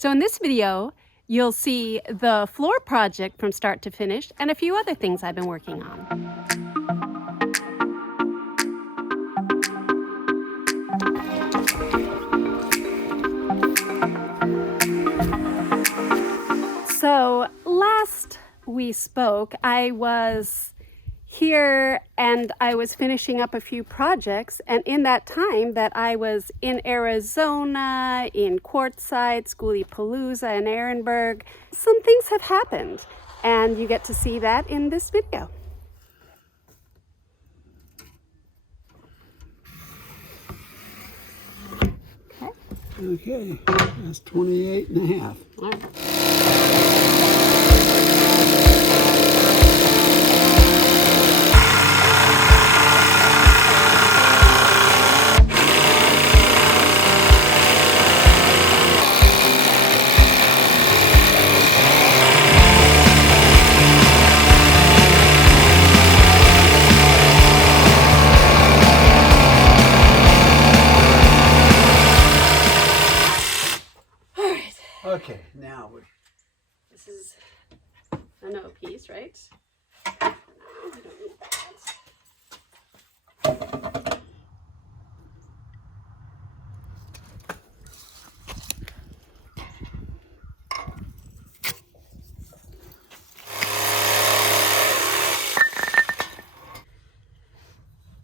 So in this video, you'll see the floor project from start to finish and a few other things I've been working on. So last we spoke, I was here and I was finishing up a few projects, and in that time that I was in Arizona, in Quartzsite, Schoolypalooza, and Ehrenberg, some things have happened, and you get to see that in this video. Okay, that's 28 and a half. All right. Okay, now This is a no piece, right? No, I don't need that.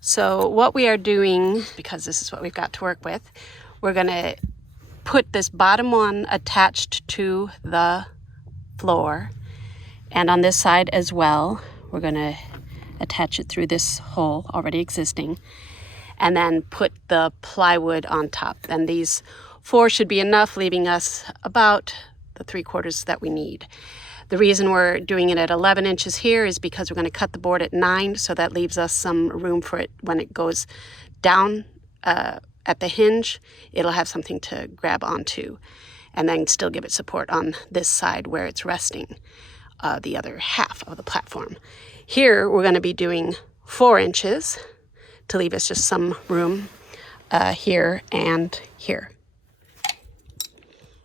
So what we are doing, because this is what we've got to work with, we're going to put this bottom one attached to the floor, and on this side as well we're going to attach it through this hole already existing, and then put the plywood on top. And these 4 should be enough, leaving us about the 3/4 that we need. The reason we're doing it at 11 inches here is because we're going to cut the board at 9, so that leaves us some room for it when it goes down at the hinge. It'll have something to grab onto, and then still give it support on this side where it's resting, the other half of the platform. Here we're going to be doing 4 inches to leave us just some room here and here.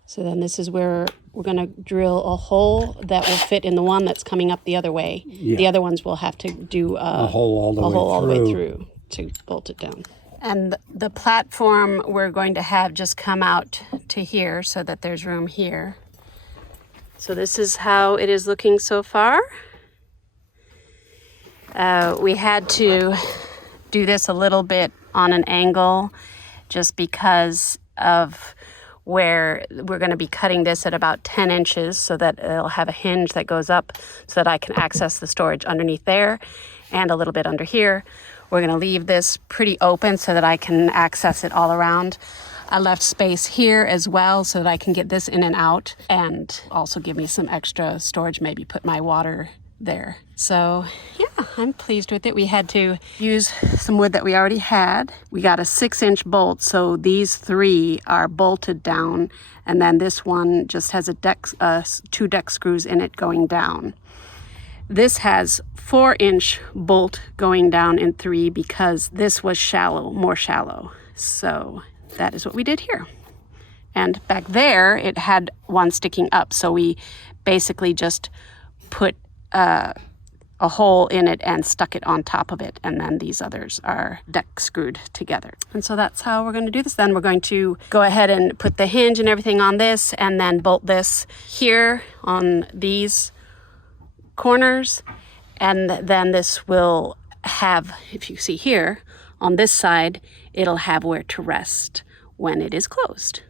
So then this is where we're going to drill a hole that will fit in the one that's coming up the other way. Yeah. The other ones will have to do a hole all the way through to bolt it down. And the platform we're going to have just come out to here so that there's room here. So this is how it is looking so far. We had to do this a little bit on an angle just because of where we're going to be cutting this at about 10 inches so that it'll have a hinge that goes up so that I can access the storage underneath there and a little bit under here. We're going to leave this pretty open so that I can access it all around. I left space here as well so that I can get this in and out, and also give me some extra storage, maybe put my water there. So yeah, I'm pleased with it. We had to use some wood that we already had. We got a 6-inch bolt, so these 3 are bolted down, and then this one just has a 2 deck screws in it going down. This has 4-inch bolt going down in 3 because this was shallow, more shallow. So that is what we did here. And back there, it had one sticking up. So we basically just put a hole in it and stuck it on top of it. And then these others are deck screwed together. And so that's how we're going to do this. Then we're going to go ahead and put the hinge and everything on this, and then bolt this here on these corners, and then this will have, if you see here on this side, it'll have where to rest when it is closed.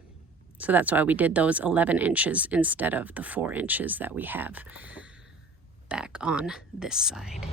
So that's why we did those 11 inches instead of the 4 inches that we have back on this side.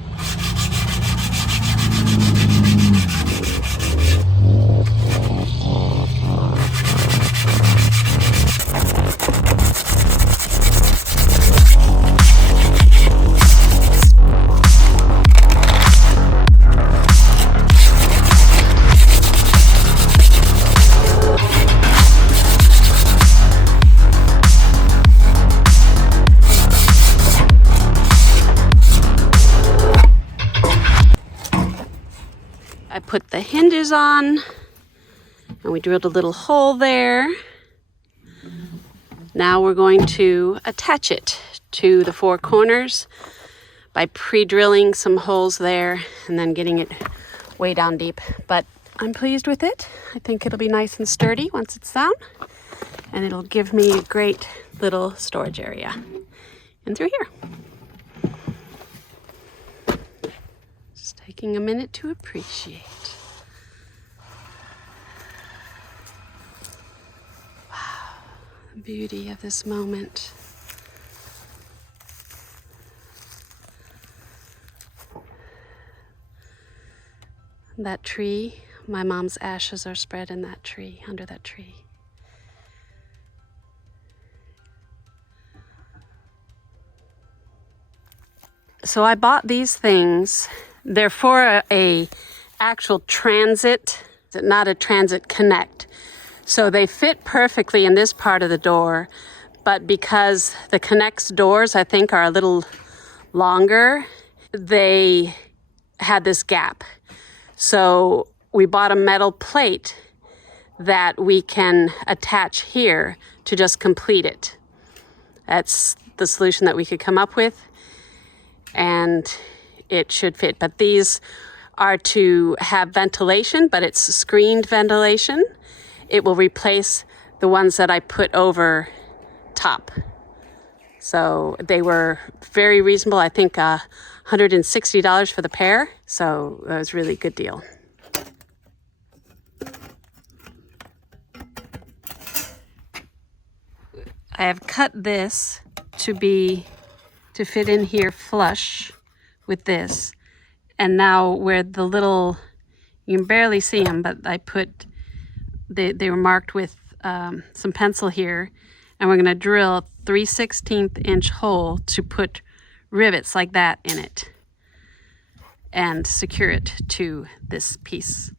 I put the hinges on, and we drilled a little hole there. Now we're going to attach it to the four corners by pre-drilling some holes there and then getting it way down deep. But I'm pleased with it. I think it'll be nice and sturdy once it's down, and it'll give me a great little storage area in through here. Just taking a minute to appreciate. Wow, the beauty of this moment. That tree, my mom's ashes are spread in that tree, under that tree. So I bought these things. They're for a actual transit, not a transit connect. So they fit perfectly in this part of the door, but because the connects doors, I think, are a little longer, they had this gap. So we bought a metal plate that we can attach here to just complete it. That's the solution that we could come up with, and it should fit. But these are to have ventilation, but it's screened ventilation. It will replace the ones that I put over top. So they were very reasonable. I think $160 for the pair. So that was really a good deal. I have cut this to fit in here flush with this. And now where the little, you can barely see them, but I put, they were marked with some pencil here. And we're gonna drill a 3/16 inch hole to put rivets like that in it and secure it to this piece.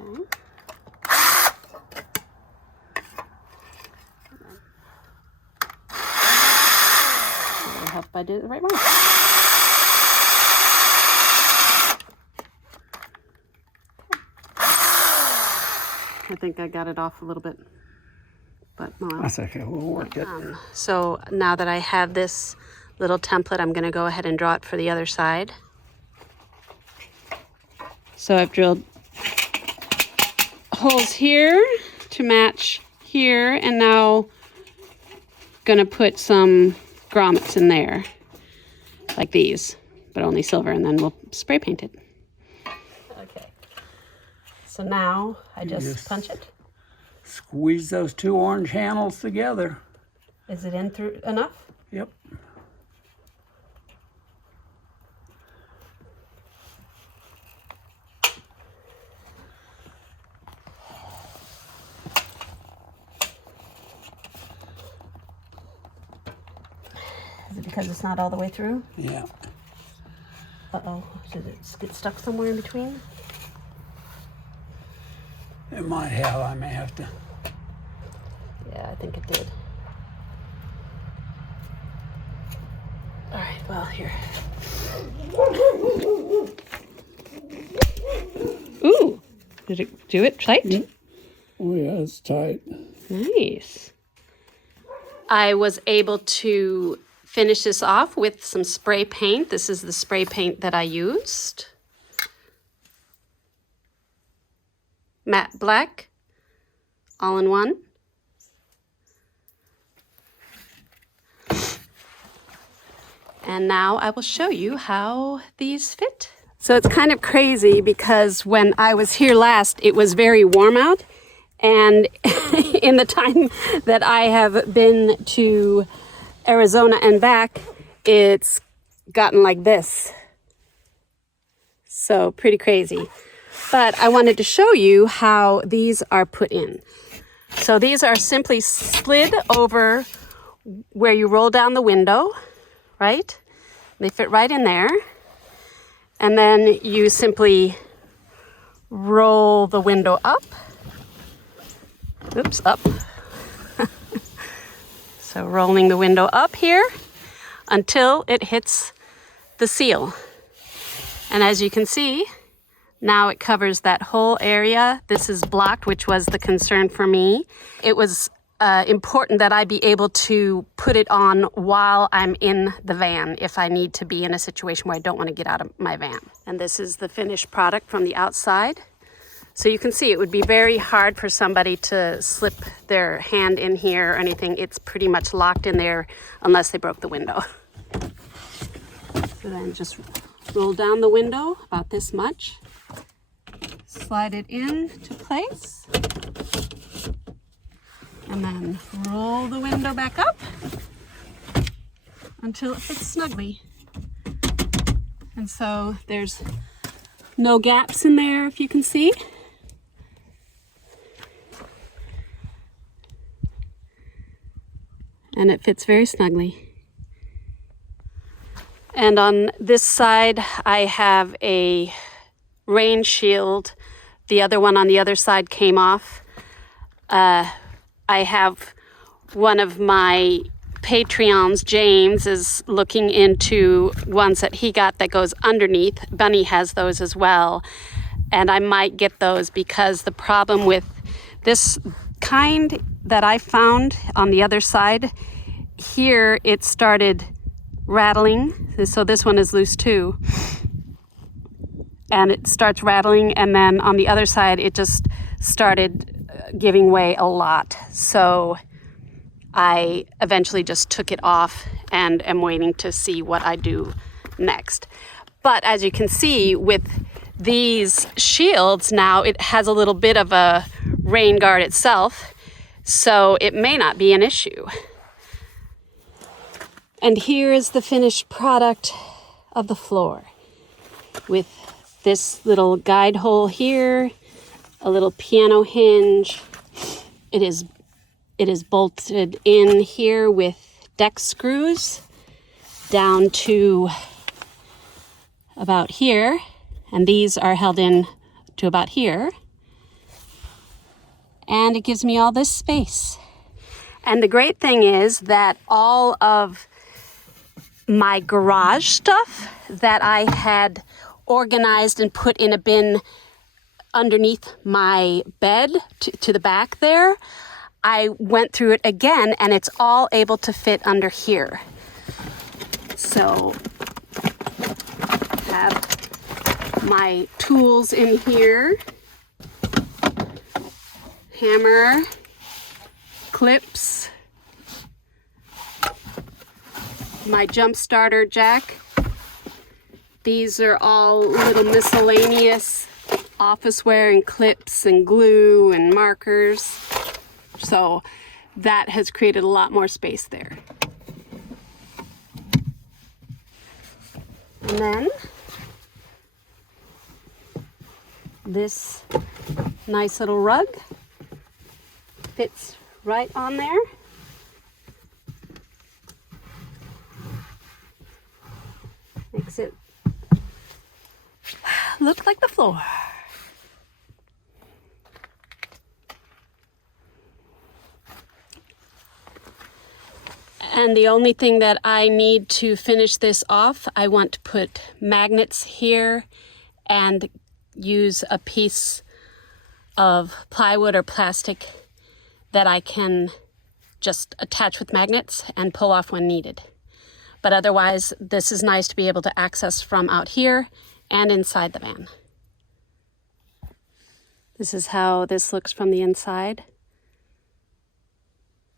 Okay. It'll help if I do it the right way. I think I got it off a little bit, but no. That's okay, we'll work it. So now that I have this little template, I'm going to go ahead and draw it for the other side. So I've drilled holes here to match here, and now going to put some grommets in there, like these, but only silver, and then we'll spray paint it. Okay. So now I just punch it. Squeeze those two orange handles together. Is it in through enough? Yep. Is it because it's not all the way through? Yeah. Uh-oh, did it get stuck somewhere in between? It might have, I may have to. Yeah, I think it did. All right, well, here. Ooh, did it do it tight? Oh yeah, it's tight. Nice. I was able to finish this off with some spray paint. This is the spray paint that I used. Matte black, all in one. And now I will show you how these fit. So it's kind of crazy because when I was here last, it was very warm out. And in the time that I have been to Arizona and back, it's gotten like this. So pretty crazy. But I wanted to show you how these are put in. So these are simply slid over where you roll down the window, right? They fit right in there. And then you simply roll the window up. Oops, up. So rolling the window up here until it hits the seal. And as you can see, Now it covers that whole area. This is blocked, which was the concern for me. It was important that I be able to put it on while I'm in the van if I need to be in a situation where I don't want to get out of my van. And this is the finished product from the outside. So you can see it would be very hard for somebody to slip their hand in here or anything. It's pretty much locked in there unless they broke the window. So then just roll down the window about this much. Slide it in to place. And then roll the window back up until it fits snugly. And so there's no gaps in there, if you can see. And it fits very snugly. And on this side, I have a rain shield. The other one on the other side came off. I have one of my Patreons, James, is looking into ones that he got that goes underneath. Bunny has those as well. And I might get those because the problem with this kind that I found on the other side, here it started rattling. So this one is loose too. And it starts rattling, and then on the other side it just started giving way a lot. So I eventually just took it off and am waiting to see what I do next. But as you can see with these shields now, it has a little bit of a rain guard itself, so it may not be an issue. And here is the finished product of the floor with this little guide hole here, a little piano hinge. It is bolted in here with deck screws down to about here, and these are held in to about here. And it gives me all this space. And the great thing is that all of my garage stuff that I had organized and put in a bin underneath my bed to the back there, I went through it again and it's all able to fit under here. So I have my tools in here, hammer, clips, my jump starter jack. These are all little miscellaneous office wear and clips and glue and markers. So that has created a lot more space there. And then this nice little rug fits right on there. Makes it look like the floor. And the only thing that I need to finish this off, I want to put magnets here and use a piece of plywood or plastic that I can just attach with magnets and pull off when needed. But otherwise, this is nice to be able to access from out here and inside the van. This is how this looks from the inside.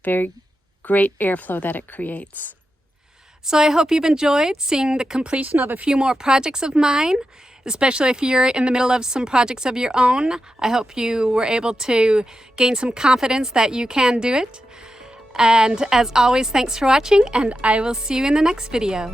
Very great airflow that it creates. So I hope you've enjoyed seeing the completion of a few more projects of mine, especially if you're in the middle of some projects of your own. I hope you were able to gain some confidence that you can do it. And as always, thanks for watching, and I will see you in the next video.